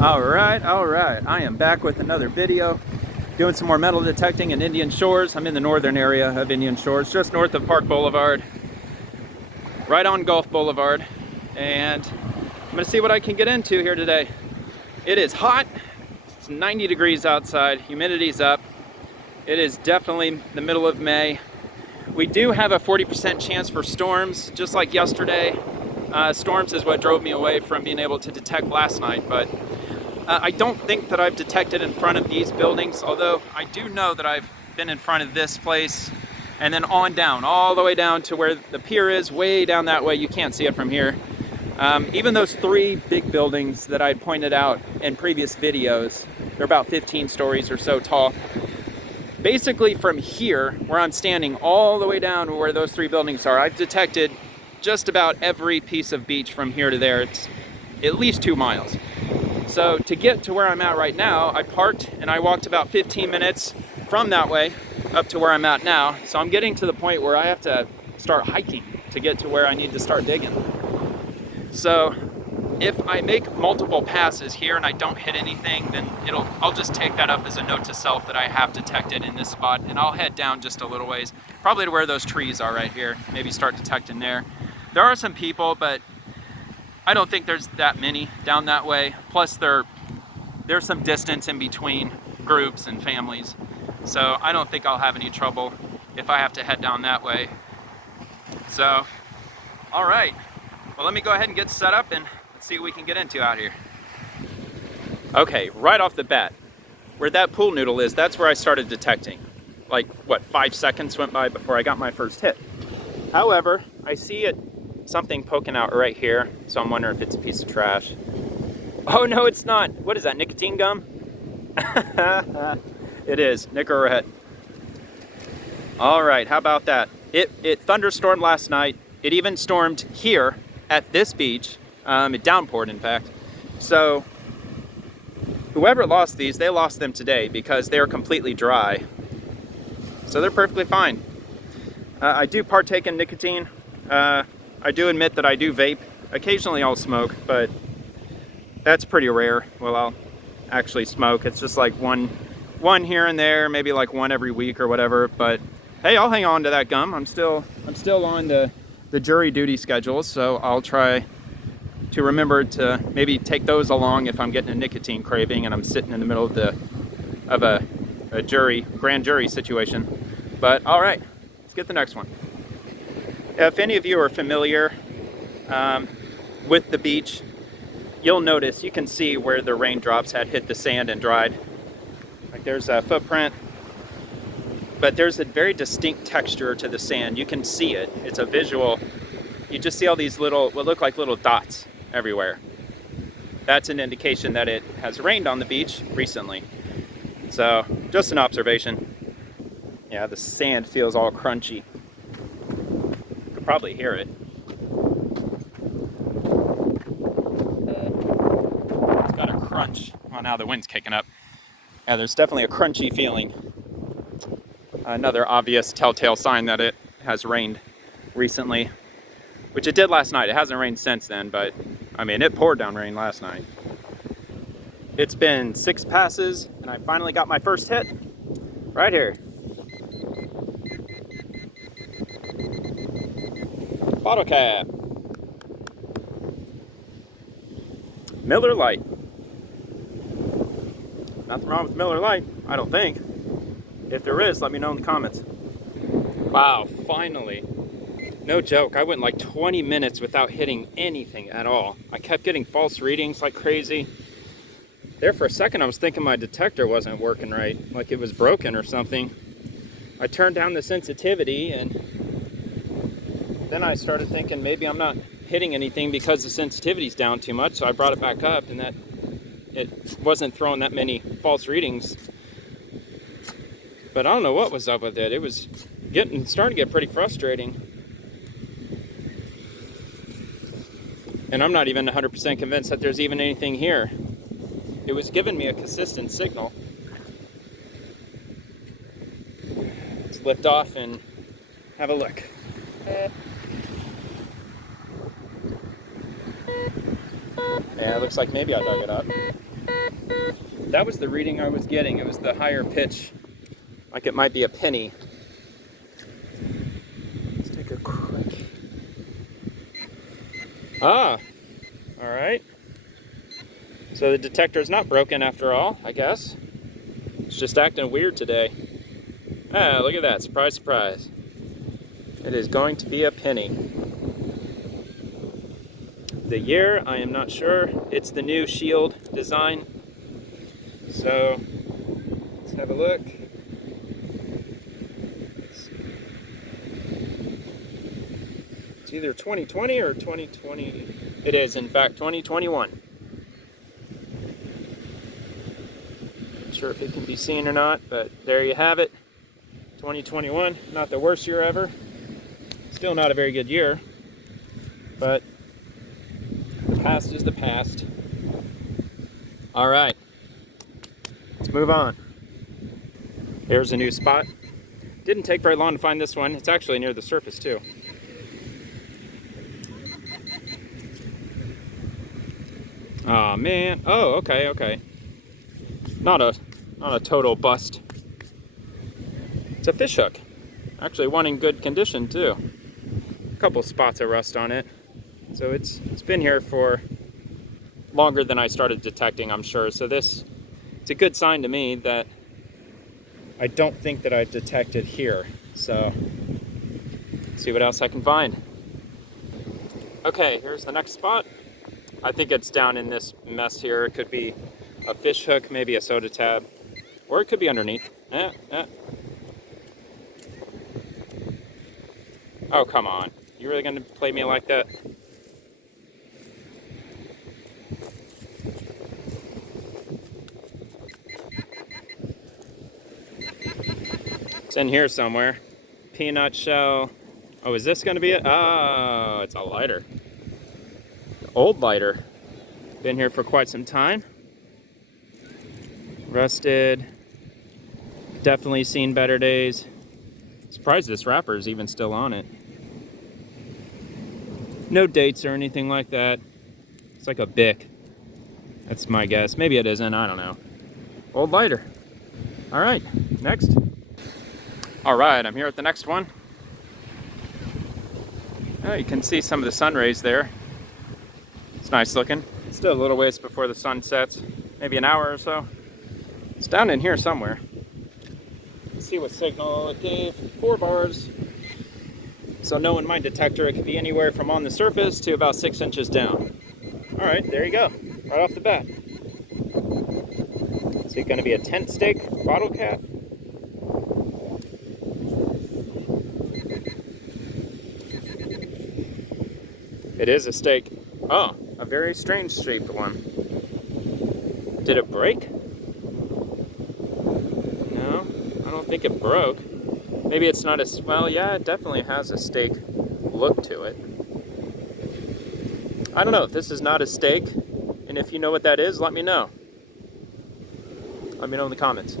All right. I am back with another video, doing some more metal detecting in Indian Shores. I'm in the northern area of Indian Shores, just north of Park Boulevard, right on Gulf Boulevard. And I'm gonna see what I can get into here today. It is hot, it's 90 degrees outside, humidity's up. It is definitely the middle of May. We do have a 40% chance for storms, just like yesterday. Storms is what drove me away from being able to detect last night, but I don't think that I've detected in front of these buildings, although I do know that I've been in front of this place and then on down, all the way down to where the pier is, way down that way. You can't see it from here. Even those three big buildings that I pointed out in previous videos, they're about 15 stories or so tall. Basically from here, where I'm standing, all the way down to where those three buildings are, I've detected just about every piece of beach from here to there. It's at least 2 miles. So to get to where I'm at right now, I parked and I walked about 15 minutes from that way up to where I'm at now. So I'm getting to the point where I have to start hiking to get to where I need to start digging. So if I make multiple passes here and I don't hit anything, then I'll just take that up as a note to self that I have detected in this spot, and I'll head down just a little ways, probably to where those trees are right here, maybe start detecting there. There are some people, but I don't think there's that many down that way. Plus there's some distance in between groups and families. So I don't think I'll have any trouble if I have to head down that way. So, all right. Well, let me go ahead and get set up and let's see what we can get into out here. Okay, right off the bat, where that pool noodle is, that's where I started detecting. Like, what, 5 seconds went by before I got my first hit. However, I see something poking out right here, so I'm wondering if it's a piece of trash. Oh no, it's not. What is that, nicotine gum? It is, Nicorette. All right, how about that? It thunderstormed last night. It even stormed here at this beach. It downpoured, in fact. So whoever lost these, they lost them today because they're completely dry. So they're perfectly fine. I do partake in nicotine. I do admit that I do vape. Occasionally I'll smoke, but that's pretty rare. Well, I'll actually smoke. It's just like one here and there, maybe like one every week or whatever. But hey, I'll hang on to that gum. I'm still on the jury duty schedule, so I'll try to remember to maybe take those along if I'm getting a nicotine craving and I'm sitting in the middle of a grand jury situation. But all right, let's get the next one. If any of you are familiar with the beach, you'll notice, you can see where the raindrops had hit the sand and dried. Like there's a footprint, but there's a very distinct texture to the sand. You can see it. It's a visual. You just see all these little, what look like little dots everywhere. That's an indication that it has rained on the beach recently. So, just an observation. Yeah, the sand feels all crunchy. You could probably hear it. It's got a crunch. Well, now the wind's kicking up. Yeah, there's definitely a crunchy feeling. Another obvious telltale sign that it has rained recently, which it did last night. It hasn't rained since then, but I mean, it poured down rain last night. It's been 6 passes, and I finally got my first hit right here. Bottle cap. Miller Lite. Nothing wrong with Miller Lite, I don't think. If there is, let me know in the comments. Wow, finally. No joke, I went like 20 minutes without hitting anything at all. I kept getting false readings like crazy. There for a second I was thinking my detector wasn't working right, like it was broken or something. I turned down the sensitivity and then I started thinking maybe I'm not hitting anything because the sensitivity's down too much, so I brought it back up and that it wasn't throwing that many false readings. But I don't know what was up with it. It was starting to get pretty frustrating. And I'm not even 100% convinced that there's even anything here. It was giving me a consistent signal. Let's lift off and have a look. Yeah, it looks like maybe I dug it up. That was the reading I was getting. It was the higher pitch, like it might be a penny. Let's take a quick. Ah, all right. So the detector's not broken after all, I guess. It's just acting weird today. Ah, look at that, surprise, surprise. It is going to be a penny. The year, I am not sure. It's the new Shield design. So, let's have a look. It's either 2020 or 2020. It is, in fact, 2021. Not sure if it can be seen or not, but there you have it. 2021, not the worst year ever. Still not a very good year, but the past is the past. All right, let's move on. Here's a new spot. Didn't take very long to find this one. It's actually near the surface too. Oh man. Oh, okay. Not a total bust. It's a fish hook. Actually, one in good condition too. A couple spots of rust on it. So it's been here for longer than I started detecting, I'm sure. So it's a good sign to me that I don't think that I've detected here. So let's see what else I can find. Okay, here's the next spot. I think it's down in this mess here. It could be a fish hook, maybe a soda tab, or it could be underneath. Oh, come on. You really gonna play me like that? It's in here somewhere. Peanut shell. Oh, is this gonna be it? Oh, it's a lighter. Old lighter. Been here for quite some time. Rusted. Definitely seen better days. Surprised this wrapper is even still on it. No dates or anything like that. It's like a Bic. That's my guess. Maybe it isn't, I don't know. Old lighter. All right, next. All right, I'm here at the next one. Oh, you can see some of the sun rays there. It's nice looking. Still a little ways before the sun sets. Maybe an hour or so. It's down in here somewhere. Let's see what signal it gave. 4 bars. So knowing my detector, it could be anywhere from on the surface to about 6 inches down. All right, there you go, right off the bat. Is it gonna be a tent stake bottle cap? It is a stake. Oh, a very strange shaped one. Did it break? No, I don't think it broke. Maybe it's not as, well, yeah, it definitely has a stake look to it. I don't know if this is not a stake, and if you know what that is, let me know. Let me know in the comments.